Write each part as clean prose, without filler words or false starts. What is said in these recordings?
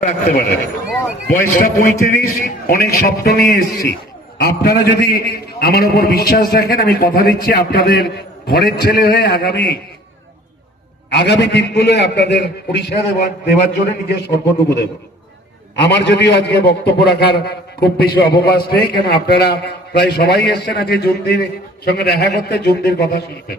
রাখতে পারেন। বয়সটা 35, অনেক স্বপ্ন নিয়ে এসেছি। আপনারা যদি আমার উপর বিশ্বাস রাখেন, আমি কথা দিচ্ছি আপনাদের ঘরের ছেলে হয়ে আগামী দিনগুলো আপনাদের পরিষেবা দেওয়ার জন্য নিজের সর্বটুকু দেব। আমার যদিও আজকে বক্তব্য রাখার খুব বেশি অবকাশ নেই, কেন আপনারা প্রায় সবাই এসছেন আজকে জুন্দির সঙ্গে দেখা করতে, জুন্দির কথা শুনবেন।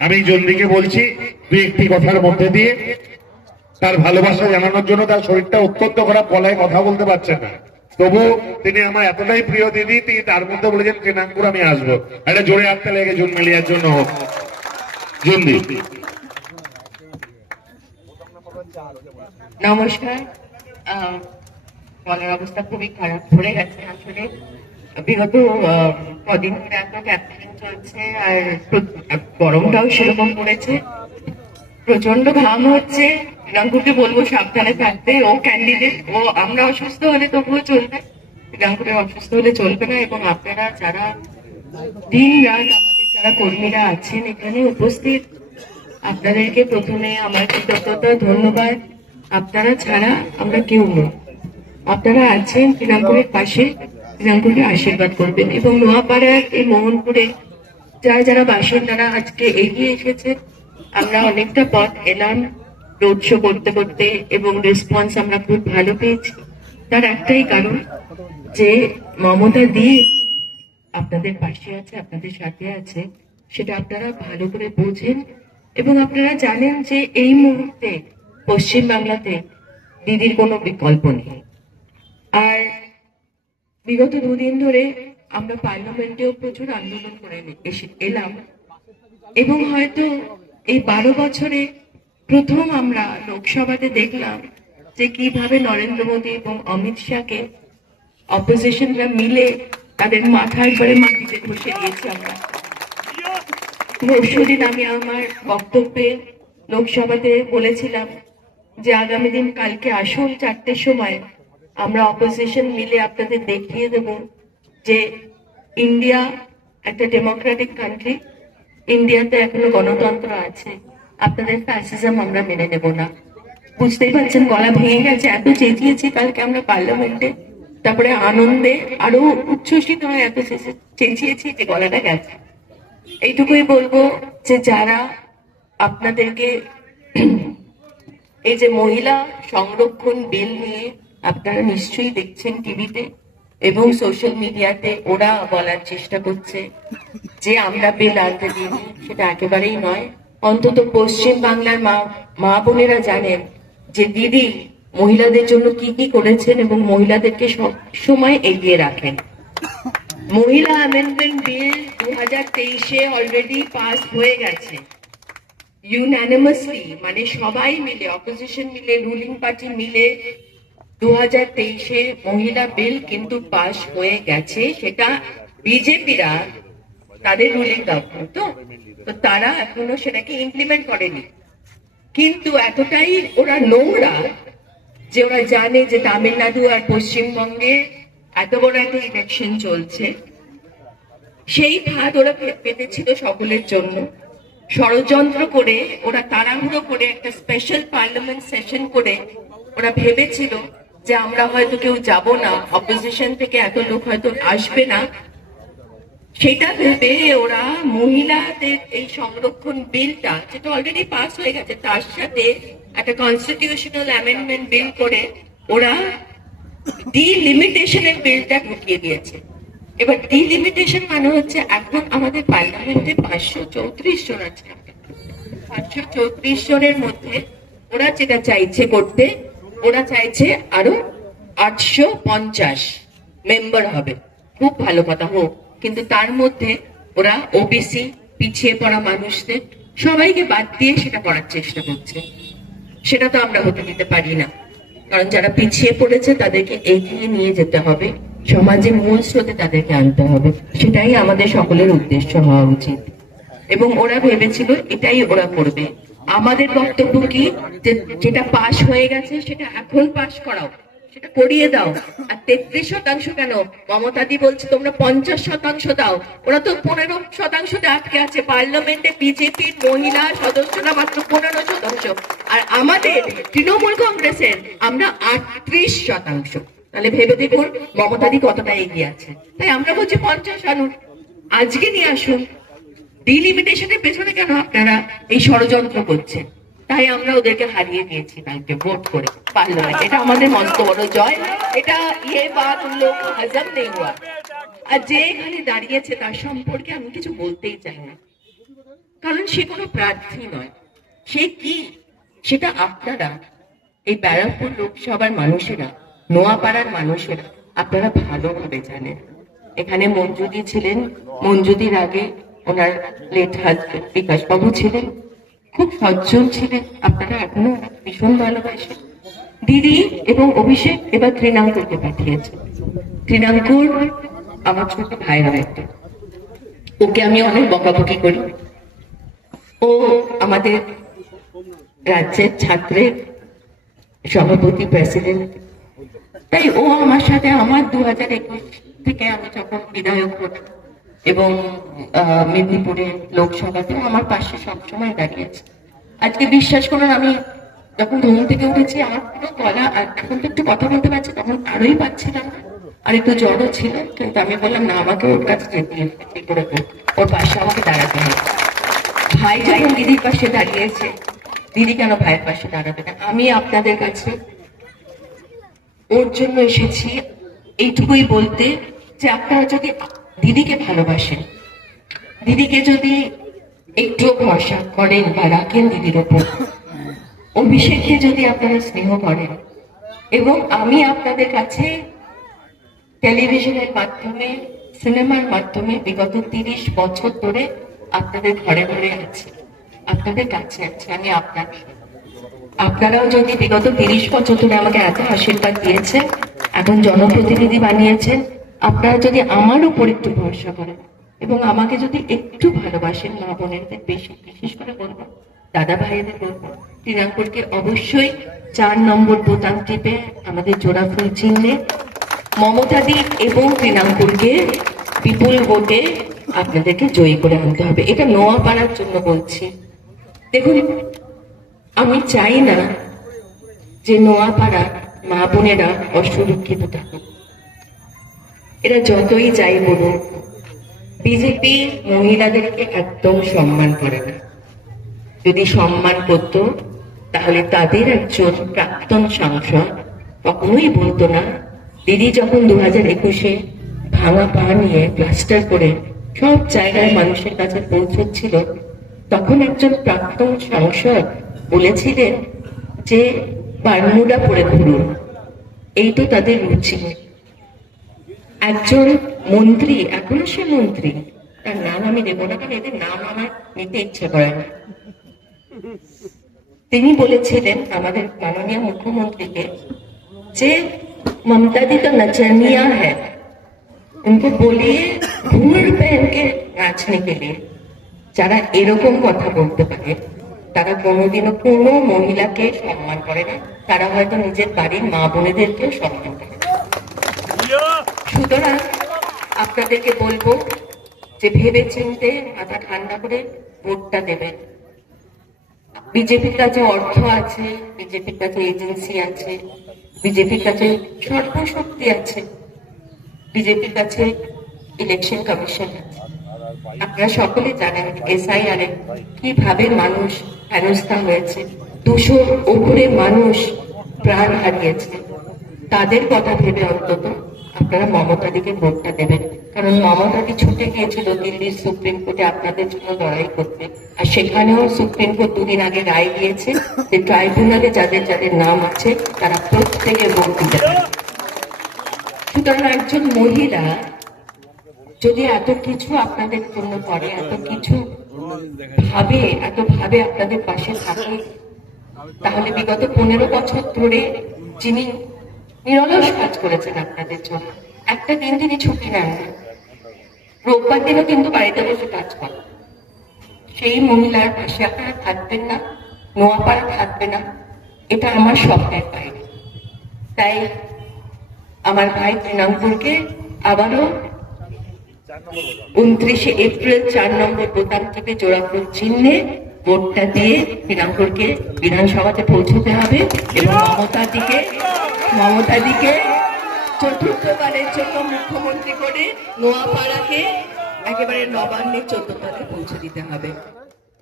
আমি জুন্দিকে বলছি দুই একটি কথার মধ্যে দিয়ে তার ভালোবাসা জানানোর জন্য। তার শরীরটা অত্যন্ত খারাপ, গলায় কথা বলতে পারছেন না, তবু তিনি আমার এতটাই প্রিয় দিদি, তিনি তার মধ্যে বলেছেন কেনামপুর আমি আসবো। একটা জোরে হাততে লেগে জুন মিলিয়ার জন্য হোক। জুন্দি, নমস্কার। গলার অবস্থা খুবই খারাপ, পড়ে গেছে আসলে। বিগত কদিন ধরে এত ক্যাম্পেইন চলছে, আর গরমটাও সেরকম পড়েছে, প্রচন্ড ঘাম হচ্ছে। রাঙ্কুকে বলবো সাবধানে থাকতে, ও ক্যান্ডিডেট, ও আমরা অসুস্থ হলে তবুও চলবে, রাঙ্কুকে অসুস্থ হলে চলবে না। এবং আপনারা যারা দিন রাত আমাদের যারা কর্মীরা আছেন এখানে উপস্থিত, আপনাদেরকে প্রথমে আমার কৃতজ্ঞতা, ধন্যবাদ। আপনারা ছাড়া আমরা কেউ নই। আপনারা আছেন শ্রীরামপুরের পাশে, শ্রীরামপুরকে আশীর্বাদ করবেন। এবং নোয়াপাড়ার এই মোহনপুরে যারা যারা বাসিন্দারা আজকে এগিয়ে এসেছে, আমরা অনেকটা পথ এলাম রোড শো করতে করতে, এবং রেসপন্স আমরা খুব ভালো পেয়েছি। তার একটাই কারণ যে মমতা দি আপনাদের পাশে আছে, আপনাদের সাথে আছে, সেটা আপনারা ভালো করে বোঝেন। এবং আপনারা জানেন যে এই মুহূর্তে পশ্চিম বাংলাতে দিদির কোনো বিকল্প নেই। আর বিগত দুদিন ধরে আমরা পার্লামেন্টেও প্রচুর আন্দোলন করে এলাম, এবং হয়তো এই 12 বছরে প্রথম আমরা লোকসভাতে দেখলাম যে কিভাবে নরেন্দ্র মোদী এবং অমিত শাহকে অপোজিশনরা মিলে তাদের মাথার উপরে মাটিতে বসে দিয়েছি আমরা। পরশুদিন আমি আমার বক্তব্যে লোকসভাতে বলেছিলাম যে আগামী দিন কালকে আসুন 4টের সময় আমরা অপোজিশন মিলে আপনাদের দেখিয়ে দেব যে ইন্ডিয়া একটা ডেমোক্রেটিক কান্ট্রি, ইন্ডিয়াতে এখনো গণতন্ত্র আছে, আপনাদের ফ্যাসিজম আমরা মেনে নেব না। বুঝতেই পারছেন গলা ভেঙে গেছে, এত চেঁচিয়েছি কালকে আমরা পার্লামেন্টে, তারপরে আনন্দে আরো উচ্ছ্বসিত হয়ে এত চেঁচিয়েছি যে গলাটা গেছে। এইটুকুই বলবো যে যারা আপনাদেরকে এই যে মহিলা সংরক্ষণ বিল নিয়ে আপনারা নিশ্চয়ই দেখছেন টিভিতে এবং সোশ্যাল মিডিয়াতে, ওরা বলার চেষ্টা করছে যে আমরা বিল আনতে দিইনি, সেটা একেবারেই নয়। অন্তত পশ্চিম বাংলার মা বোনেরা জানেন যে দিদি মহিলাদের জন্য কি কি করেছেন এবং মহিলাদেরকে সব সময় এগিয়ে রাখেন। মহিলা অ্যামেন্ডমেন্ট বিল 2023-এ অলরেডি পাস হয়ে গেছে ইউনানিমাসলি, মানে সবাই মিলে, অপোজিশন মিলে, রুলিং পার্টি মিলে 2023-এ মহিলা বিল কিন্তু পাস হয়ে গেছে। সেটা বিজেপিরা তাদের রুলিং গভর্নমেন্ট, তো তারা এখনো সেটাকে ইমপ্লিমেন্ট করেনি। কিন্তু এতটাই ওরা নোংরা যে ওরা জানে যে তামিলনাড়ু আর পশ্চিমবঙ্গে এত বড় একটা ইলেকশন চলছে, সেই ফাঁদ ওরা পেতেছিল সকলের জন্য। ষড়যন্ত্র করে ওরা তাড়াহুড়ো করে একটা স্পেশাল পার্লামেন্ট সেশন করে ওরা ভেবেছিল যে আমরা হয়তো কেউ যাব না, অপোজিশন থেকে এত লোক হয়তো আসবে না। সেটা ভেবে ওরা মহিলাদের এই সংরক্ষণ বিলটা, যেটা অলরেডি পাস হয়ে গেছে, তার সাথে একটা কনস্টিটিউশনাল অ্যামেন্ডমেন্ট বিল করে ওরা ডিলিমিটেশনের বিলটা ঢুকিয়ে দিয়েছে। এবার ডিলিমিটেশন মানে হচ্ছে এখন আমাদের পার্লামেন্টে 534 জন আছে, 534 জনের মধ্যে ওরা যেটা চাইছে করতে, ওরা চাইছে আরো 850 মেম্বার হবে। খুব ভালো কথা হোক, কিন্তু তার মধ্যে ওরা ওবিসি, পিছিয়ে পড়া মানুষদের সবাইকে বাদ দিয়ে সেটা করার চেষ্টা করছে। সেটা তো আমরা হতে দিতে পারি না, কারণ যারা পিছিয়ে পড়েছে তাদেরকে এগিয়ে নিয়ে যেতে হবে, সমাজে মূল স্রোতে তাদেরকে আনতে হবে। সেটাই আমাদের সকলের উদ্দেশ্য হওয়া উচিত। এবং ওরা ভেবেছিল এটাই ওরা করবে। আমাদের বক্তব্য কি, যেটা পাশ হয়ে গেছে সেটা এখন পাশ করাও, সেটা করিয়ে দাও। আর 33% কেন, মমতাদি বলছে তোমরা 50% দাও। ওরা তো 15% আটকে আছে। পার্লামেন্টে বিজেপির মহিলা সদস্যরা মাত্র 15%, আর আমাদের তৃণমূল কংগ্রেসের আমরা 38%। তাহলে ভেবে দেখুন মমতাদি কতটা এগিয়ে আছে। তাই আমরা বলছি 50 আনুন, আজকে নিয়ে আসুন। ডিলিমিটেশনের পেছনে কেন আপনারা এই ষড়যন্ত্র করছেন? তাই আমরা ওদেরকে হারিয়ে দিয়েছি কালকে ভোট করে পার্লামেন্ট। এটা আমাদের মস্ত বড় জয়। এটা ইয়ে বাত লোক হজম নেই হুয়া। আর যে এখানে দাঁড়িয়েছে তার সম্পর্কে আমি কিছু বলতেই চাই না, কারণ সে কোনো প্রার্থী নয়। সে কি সেটা আপনারা, এই ব্যারাকপুর লোকসভার মানুষেরা, নোয়াপাড়ার মানুষেরা আপনারা ভালোভাবে জানেন। এখানে মঞ্জুদি ছিলেন, মঞ্জুদির আগে ওনার লেট হাজবেন্ড বিকাশ বাবু ছিলেন, খুব সজ্জন ছিলেন, আপনারা এখনো ভীষণ ভালোবাসেন। দিদি এবং অভিষেক এবার তৃণাঙ্কুরকে পাঠিয়েছে। তৃণাঙ্কুর আমার ছোট ভাই হয় একটা, ওকে আমি অনেক বকাবকি করি। ও আমাদের রাজ্যের ছাত্রের সভাপতি, প্রেসিডেন্ট। তাই ও আমার সাথে আমার 2021 থেকে আমি যখন বিধায়ক হলাম এবং মেদিনীপুরে লোকসভাতে আমার পাশে সবসময় দাঁড়িয়েছে। আজকে বিশ্বাস করুন, আমি যখন ঘুম থেকে উঠেছি আমার পুরো গলা, আর এখন তো একটু কথা বলতে পারছি, তখন আরোই পাচ্ছিলাম না, আর একটু জ্বরও ছিল। কিন্তু আমি বললাম না, আমাকে ওর কাছে যেতে হবে, ঠিক করে ওর পাশে আমাকে দাঁড়াতে হবে। ভাই যখন দিদির পাশে দাঁড়িয়েছে, দিদি কেন ভাইয়ের পাশে দাঁড়াবে না? আমি আপনাদের কাছে ওর জন্য এসেছি এইটুকুই বলতে, যে আপনারা যদি দিদিকে ভালোবাসেন, দিদিকে যদি একটু ভরসা করেন বা রাখেন দিদির ওপর, অভিষেককে যদি আপনারা স্নেহ করেন, এবং আমি আপনাদের কাছে টেলিভিশনের মাধ্যমে, সিনেমার মাধ্যমে বিগত 30 বছর ধরে আপনাদের ঘরে ঘরে আছি, আপনাদের কাছে আছি আমি আপনারাও যদি বিগত 30 বছর ধরে আমাকে এত আশীর্বাদ দিয়েছেন, এখন জনপ্রতিনিধি বানিয়েছেন, আপনারা যদি আমার উপর একটু ভরসা করেন এবং আমাকে যদি একটু ভালোবাসেন, মা বোনেদের বিশেষ করে বলবো, দাদা ভাইদের বলবো, তৃণাঙ্কুরকে অবশ্যই 4 নম্বর বোতাম টিপে আমাদের জোড়া ফুল চিহ্নে মমতাদি এবং তৃণাঙ্কুরকে বিপুল ভোটে আপনাদেরকে জয়ী করে আনতে হবে। এটা নোয়াপাড়ার জন্য বলছি। দেখুন, আমি চাই না যে নোয়াপাড়ার মা বোনেরা অসুরক্ষিত থাকুক। এরা যতই যাই বলুক, বিজেপি মহিলাদেরকে একদম সম্মান করে না। যদি সম্মান করত তাহলে তাদের একজন প্রাক্তন সাংসদ কখনোই বলতো না, দিদি যখন 2021-এ ভাঙা পা নিয়ে প্লাস্টার করে সব জায়গায় মানুষের কাছে পৌঁছচ্ছিল, তখন একজন প্রাক্তন সাংসদ বলেছিলেন যে বারমুডা পরে ঘুরুন, এই তো তাদের রুচি। একজন মন্ত্রী, এখনো সে মন্ত্রী, তার নাম আমি দেবো না কারণ এদের নাম আমার নিতে ইচ্ছে করে না, তিনি বলেছিলেন আমাদের মাননীয় মুখ্যমন্ত্রীকে যে ममता दी तो नचनिया है, उनको बोलिए घूर पहन के नाचने के लिए। যারা এরকম কথা বলতে পারে তারা কোনোদিনও কোনো মহিলাকে সম্মান করে না, তারা হয়তো নিজের বাড়ির মা বোনেদেরকেও সম্মান করে। সুতরাং আপনাদেরকে বলবো যে ভেবে চিন্তে মাথা ঠান্ডা করে ভোটটা দেবেন। বিজেপির কাছে অর্থ আছে, বিজেপির কাছে এজেন্সি আছে, বিজেপির কাছে সর্বশক্তি আছে, বিজেপির কাছে ইলেকশন কমিশন আছে। আপনারা সকলে জানেন SIR এ কিভাবে মানুষ হেনস্থা হয়েছে, 200 উপরে মানুষ প্রাণ হারিয়েছে। তাদের কথা ভেবে অন্তত আপনারা মমতাদিকে ভোটটা দেবেন, কারণ মমতাদি ছুটে গিয়েছিল দিল্লির সুপ্রিম কোর্টে আপনাদের জন্য লড়াই করতে, আর সেখানেও সুপ্রিম কোর্ট 2 দিন আগে রায় দিয়েছে যে ট্রাইব্যুনালে যাদের যাদের নাম আছে তারা প্রত্যেকে ভোট দিতে পারে। সুতরাং একজন মহিলা যদি এত কিছু আপনাদের জন্য করে, এত কিছু এত ভাবে আপনাদের পাশে থাকে, তাহলে বিগত 15 বছর ধরে যিনি নিরলস কাজ করেছেন আপনাদের জন্য, একটা দিন তিনি ছুটি নেন না, রোববার দিনও কিন্তু বাড়িতে বসে কাজ করেন, সেই মহিলার পাশে আপনারা থাকবেন না, নোয়াপাড়া থাকবে না, এটা আমার স্বপ্নের বাইরে। তাই আমার ভাই তৃণাঙ্কুরকে আবারও 29শে এপ্রিল 4 নম্বর বোতাম টিপে জোড়াফুল চিহ্নে ভোটটা দিয়ে তৃণাঙ্কুরকে বিধানসভাতে পৌঁছতে হবে এবং মমতাদিকে চতুর্থবারের জন্য মুখ্যমন্ত্রী করে নোয়াপাড়াকে একেবারে নবান্নের 14 তলায় পৌঁছে দিতে হবে।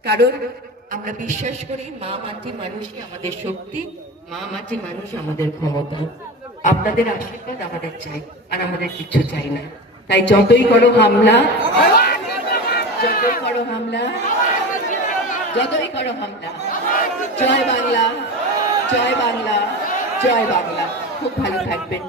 কারণ আমরা বিশ্বাস করি মা মাটি মানুষই আমাদের শক্তি, মা মাটি মানুষ আমাদের ক্ষমতা। আপনাদের আশীর্বাদ আমাদের চাই, আর আমাদের কিছু চাই না। তাই যতই করো হামলা, জয় বাংলা, জয় বাংলা, জয় বাংলা। খুব ভালো থাকবেন।